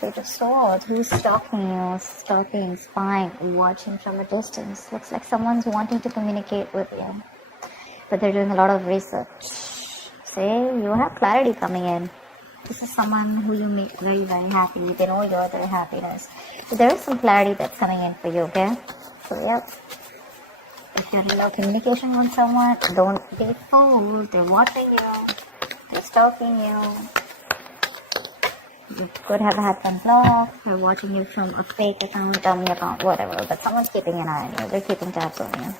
Page of Swords. Who's stalking you? Stalking, spying, watching from a distance. Looks like someone's wanting to communicate with you, but they're doing a lot of research. Say, you have clarity coming in. This is someone who you make very, very happy. They know you're their happiness. So there is some clarity that's coming in for you, okay? So, yep. If you're in no communication with someone, don't be fooled. They're watching you. They're stalking you. You could have had them blocked. They're watching you from a fake account, dummy account, whatever. But someone's keeping an eye on you. They're keeping tabs on you.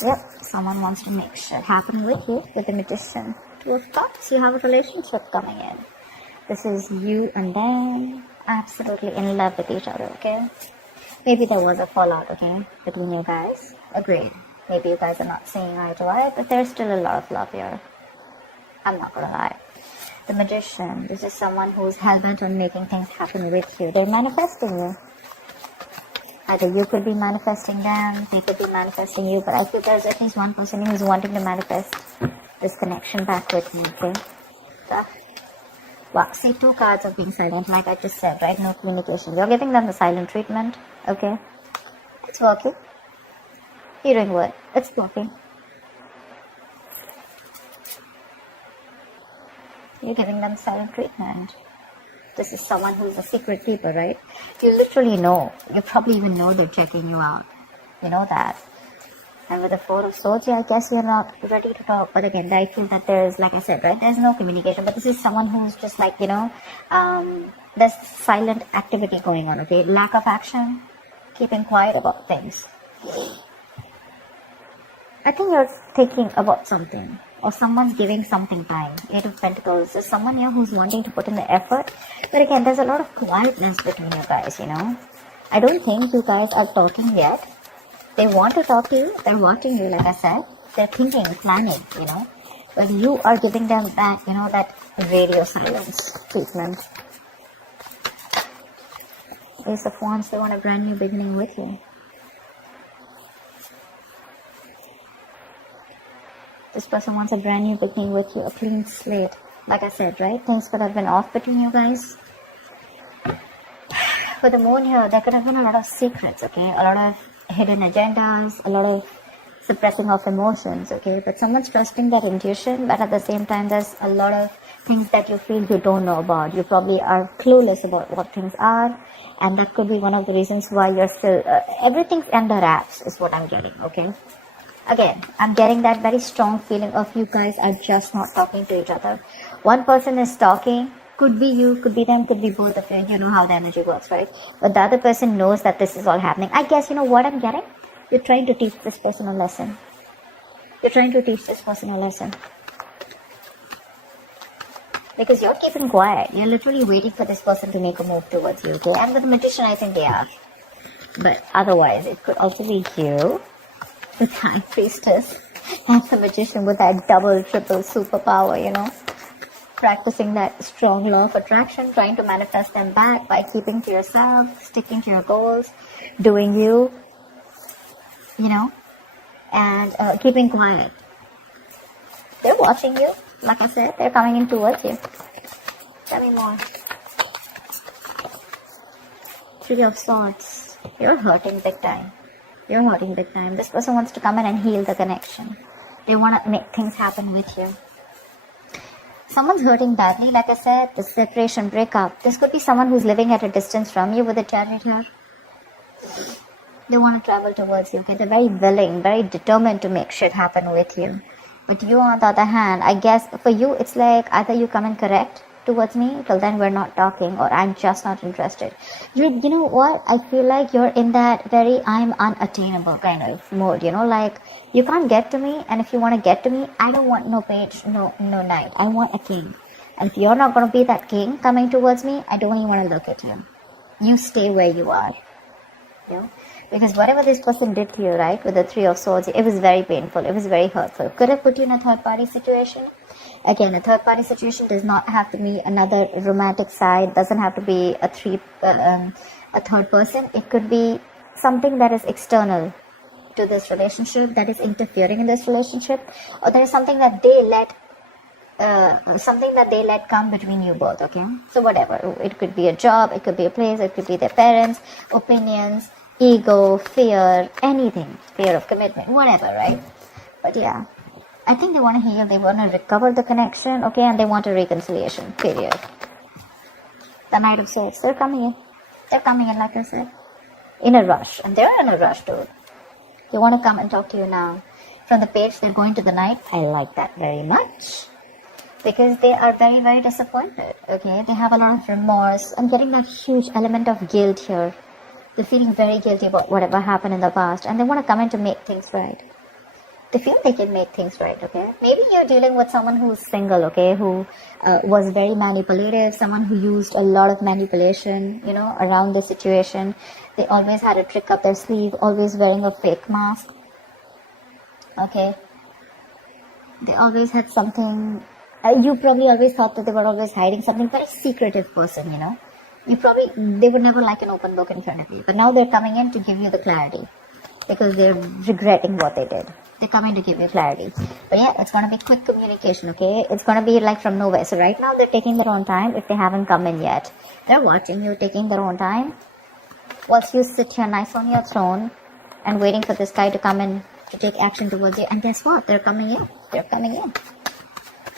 Yep, someone wants to make shit happen with you, with the Magician. Two of Cups, you have a relationship coming in. This is you and them absolutely in love with each other, okay? Maybe there was a fallout, okay, between you guys. Agreed. Maybe you guys are not seeing eye to eye, but there's still a lot of love here. I'm not gonna lie. The Magician, this is someone who's hell-bent on making things happen with you. They're manifesting you. Either you could be manifesting them, they could be manifesting you, but I feel there's at least one person who's wanting to manifest this connection back with you, okay? So, wow, see, 2 cards of being silent, like I just said, right? No communication. You're giving them the silent treatment, okay? It's working. You're doing what? It's working. You're giving them silent treatment. This is someone who's a secret keeper, right? You literally know. You probably even know they're checking you out. You know that. And with the 4 of Swords, yeah, I guess you're not ready to talk. But again, I feel that there's, like I said, right, there's no communication. But this is someone who's just like, you know, there's silent activity going on, okay? Lack of action, keeping quiet about things. I think you're thinking about something. Or someone's giving something time. 8 of Pentacles. There's someone here who's wanting to put in the effort. But again, there's a lot of quietness between you guys, you know. I don't think you guys are talking yet. They want to talk to you. They're watching you, like I said. They're thinking, planning, you know. But you are giving them that, you know, that radio silence treatment. Ace of Wands, they want a brand new beginning with you. This person wants a brand new beginning with you, a clean slate. Like I said, right? Things could have been off between you guys. For the Moon here, there could have been a lot of secrets, okay? A lot of hidden agendas, a lot of suppressing of emotions, okay? But someone's trusting their intuition, but at the same time, there's a lot of things that you feel you don't know about. You probably are clueless about what things are, and that could be one of the reasons why you're still... everything's under wraps is what I'm getting, okay? Again, I'm getting that very strong feeling of you guys are just not talking to each other. One person is talking, could be you, could be them, could be both of you. You know how the energy works, right? But the other person knows that this is all happening. I guess, you know what I'm getting? You're trying to teach this person a lesson. You're trying to teach this person a lesson. Because you're keeping quiet. You're literally waiting for this person to make a move towards you, okay? And with the Magician, I think they are. But otherwise, it could also be you, the High Priestess, and the Magician with that double, triple superpower, you know. Practicing that strong law of attraction, trying to manifest them back by keeping to yourself, sticking to your goals, doing you, you know, and keeping quiet. They're watching you. Like I said, they're coming in towards you. Tell me more. 3 of Swords. You're hurting big time. You're hurting big time. This person wants to come in and heal the connection. They want to make things happen with you. Someone's hurting badly. Like I said, the separation, breakup. This could be someone who's living at a distance from you with a Chariot here. They want to travel towards you. Okay? They're very willing, very determined to make shit happen with you. But you, on the other hand, I guess for you, it's like either you come and correct towards me, till then we're not talking, or I'm just not interested. You know what? I feel like you're in that very I'm unattainable kind of mode, you know, like you can't get to me, and if you want to get to me, I don't want no page, no knight. I want a king. And if you're not going to be that king coming towards me, I don't even want to look at you. You stay where you are, you know. Because whatever this person did to you, right, with the 3 of Swords, it was very painful. It was very hurtful. Could have put you in a third-party situation. Again, a third-party situation does not have to be another romantic side. Doesn't have to be a third person. It could be something that is external to this relationship, that is interfering in this relationship, or there is something that they let come between you both, okay? So whatever, it could be a job, it could be a place, it could be their parents, opinions, ego, fear, anything, fear of commitment, whatever, right? But yeah, I think they want to heal, they want to recover the connection, okay, and they want a reconciliation, period. The Knight of Swords, they're coming in. They're coming in, like I said, in a rush, and they're in a rush, dude. They want to come and talk to you now. From the Page, they're going to the Knight. I like that very much. Because they are very, very disappointed, okay? They have a lot of remorse. I'm getting that huge element of guilt here. They're feeling very guilty about whatever happened in the past, and they want to come in to make things right. They feel they can make things right, okay? Maybe you're dealing with someone who's single, okay? Who was very manipulative, someone who used a lot of manipulation, you know, around the situation. They always had a trick up their sleeve, always wearing a fake mask, okay? They always had something... you probably always thought that they were always hiding something, very secretive person, you know. They were never like an open book in front of you. But now they're coming in to give you the clarity. Because they're regretting what they did. They're coming to give you clarity. But yeah, it's going to be quick communication, okay? It's going to be like from nowhere. So right now they're taking their own time if they haven't come in yet. They're watching you, taking their own time. Whilst you sit here nice on your throne and waiting for this guy to come in to take action towards you. And guess what? They're coming in. They're coming in.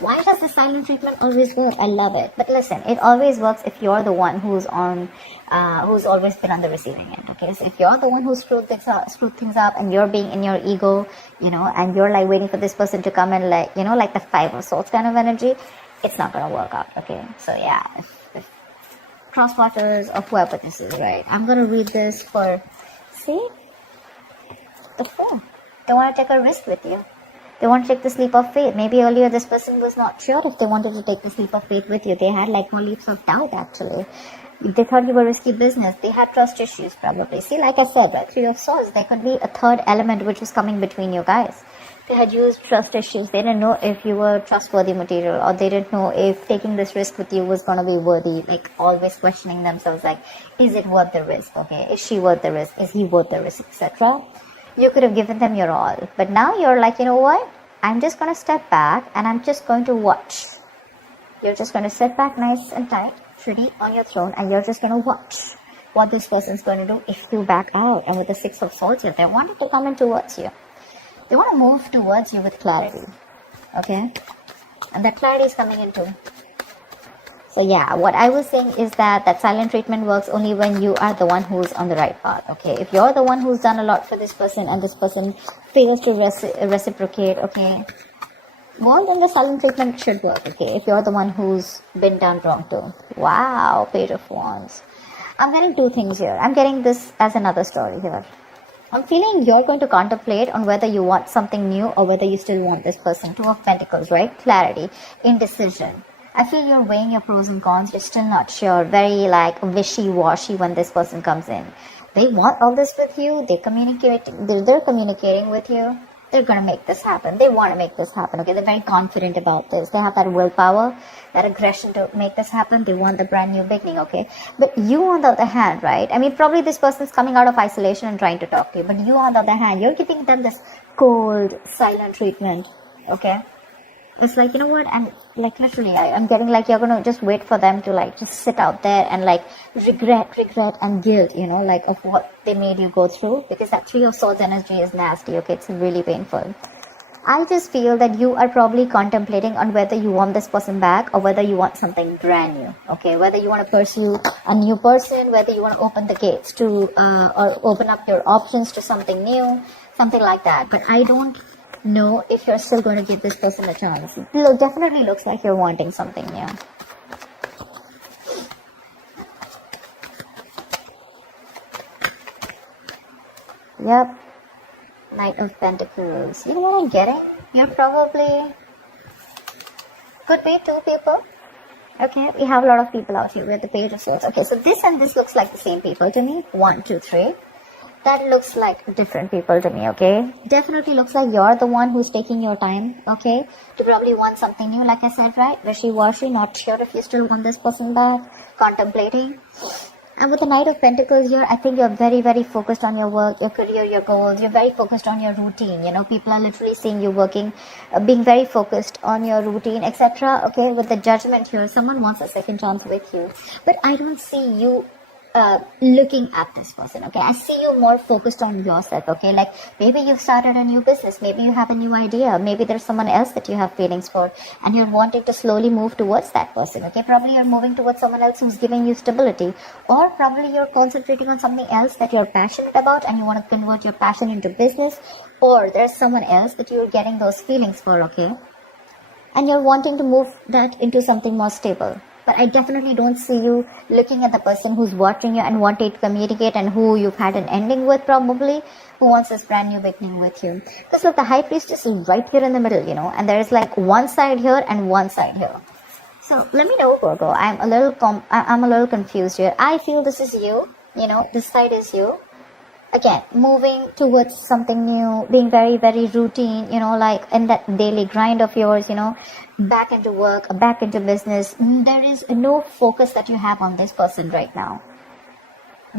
Why does the silent treatment always work? I love it. But listen, it always works if you're the one who's always been on the receiving end. Okay, so if you're the one who screwed things up, and you're being in your ego, you know, and you're like waiting for this person to come in, like, you know, like the Five of Swords kind of energy, it's not gonna work out. Okay, so yeah, if crosswatchers or whoever this is, right? I'm gonna read this for, see, the Fool. They want to take a risk with you. They want to take the leap of faith. Maybe earlier this person was not sure if they wanted to take this leap of faith with you. They had like more leaps of doubt actually. They thought you were risky business. They had trust issues probably. See, like I said, right? Three of Swords, there could be a third element which was coming between you guys. They had used trust issues. They didn't know if you were trustworthy material, or they didn't know if taking this risk with you was going to be worthy. Like always questioning themselves, like, is it worth the risk? Okay, is she worth the risk? Is he worth the risk, etc.? You could have given them your all. But now you're like, you know what? I'm just going to step back and I'm just going to watch. You're just going to sit back nice and tight, pretty on your throne, and you're just going to watch what this person's going to do if you back out. And with the Six of Swords here, they wanted to come in towards you. They want to move towards you with clarity. Okay? And that clarity is coming in too. So yeah, what I was saying is that silent treatment works only when you are the one who's on the right path, okay? If you're the one who's done a lot for this person and this person fails to reciprocate, okay? Well, then the silent treatment should work, okay? If you're the one who's been done wrong too. Wow, Page of Wands. I'm getting two things here. I'm getting this as another story here. I'm feeling you're going to contemplate on whether you want something new or whether you still want this person. Two of Pentacles, right? Clarity, indecision. I feel you're weighing your pros and cons. You're still not sure. Very like wishy-washy when this person comes in. They want all this with you. They're communicating with you. They're going to make this happen. They want to make this happen. Okay, they're very confident about this. They have that willpower, that aggression to make this happen. They want the brand new beginning. Okay, but you on the other hand, right? I mean, probably this person's coming out of isolation and trying to talk to you. But you on the other hand, you're giving them this cold, silent treatment. Okay. It's like, you know what, and like literally I'm getting like you're gonna just wait for them to like just sit out there and like regret and guilt, you know, like of what they made you go through, because that Three of Swords energy is nasty. Okay, it's really painful. I just feel that you are probably contemplating on whether you want this person back or whether you want something brand new. Okay, whether you want to pursue a new person, whether you want to open the gates to or open up your options to something new, something like that. But I don't know if you're still going to give this person a chance. It definitely looks like you're wanting something new. Yep. Knight of Pentacles. You know what I'm getting? You're probably... Could be two people. Okay, we have a lot of people out here. We have the Page of Swords. Okay, so this and this looks like the same people to me. 1, 2, 3. That looks like different people to me, okay? Definitely looks like you're the one who's taking your time, okay? To probably want something new, like I said, right? Wishy-washy, not sure if you still want this person back, contemplating. And with the Knight of Pentacles here, I think you're very, very focused on your work, your career, your goals. You're very focused on your routine. You know, people are literally seeing you working, being very focused on your routine, etc. Okay, with the Judgment here, someone wants a second chance with you. But I don't see you looking at this person. Okay, I see you more focused on yourself. Okay, like maybe you've started a new business, maybe you have a new idea, maybe there's someone else that you have feelings for, and you're wanting to slowly move towards that person. Okay, probably you're moving towards someone else who's giving you stability, or probably you're concentrating on something else that you're passionate about and you want to convert your passion into business, or there's someone else that you're getting those feelings for. Okay, and you're wanting to move that into something more stable. But I definitely don't see you looking at the person who's watching you and wanting to communicate, and who you've had an ending with, probably, who wants this brand new beginning with you. Because look, the High Priestess is right here in the middle, you know, and there's like one side here and one side here. So let me know, Virgo. I'm a little confused here. I feel this is you, you know, this side is you. Again, moving towards something new, being very, very routine, you know, like in that daily grind of yours, you know, back into work, back into business. There is no focus that you have on this person right now.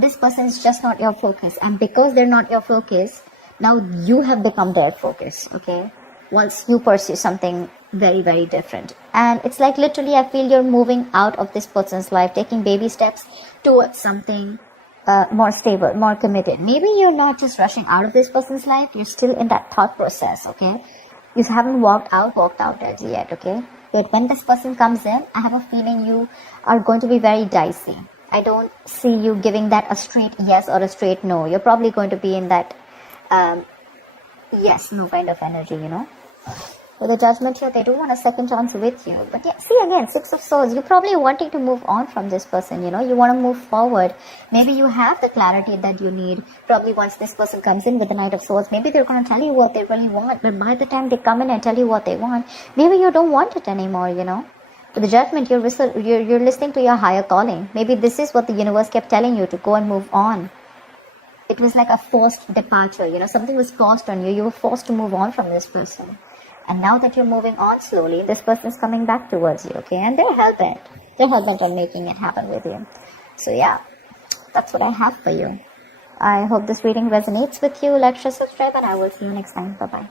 This person is just not your focus. And because they're not your focus, now you have become their focus, okay? Once you pursue something very, very different. And it's like literally I feel you're moving out of this person's life, taking baby steps towards something more stable, more committed. Maybe you're not just rushing out of this person's life, you're still in that thought process, okay? You haven't walked out as yet, okay? But when this person comes in, I have a feeling you are going to be very dicey. I don't see you giving that a straight yes or a straight no. You're probably going to be in that yes, no kind of energy, you know? With the Judgment here, they do want a second chance with you. But yeah, see again, Six of Swords, you're probably wanting to move on from this person, you know, you want to move forward. Maybe you have the clarity that you need. Probably once this person comes in with the Knight of Swords, maybe they're going to tell you what they really want. But by the time they come in and tell you what they want, maybe you don't want it anymore, you know. With the Judgment, you're listening to your higher calling. Maybe this is what the universe kept telling you, to go and move on. It was like a forced departure, you know, something was forced on you. You were forced to move on from this person. And now that you're moving on slowly, this person is coming back towards you, okay? And they're hell-bent. They're hell-bent on making it happen with you. So yeah, that's what I have for you. I hope this reading resonates with you. Like, share, subscribe, and I will see you next time. Bye-bye.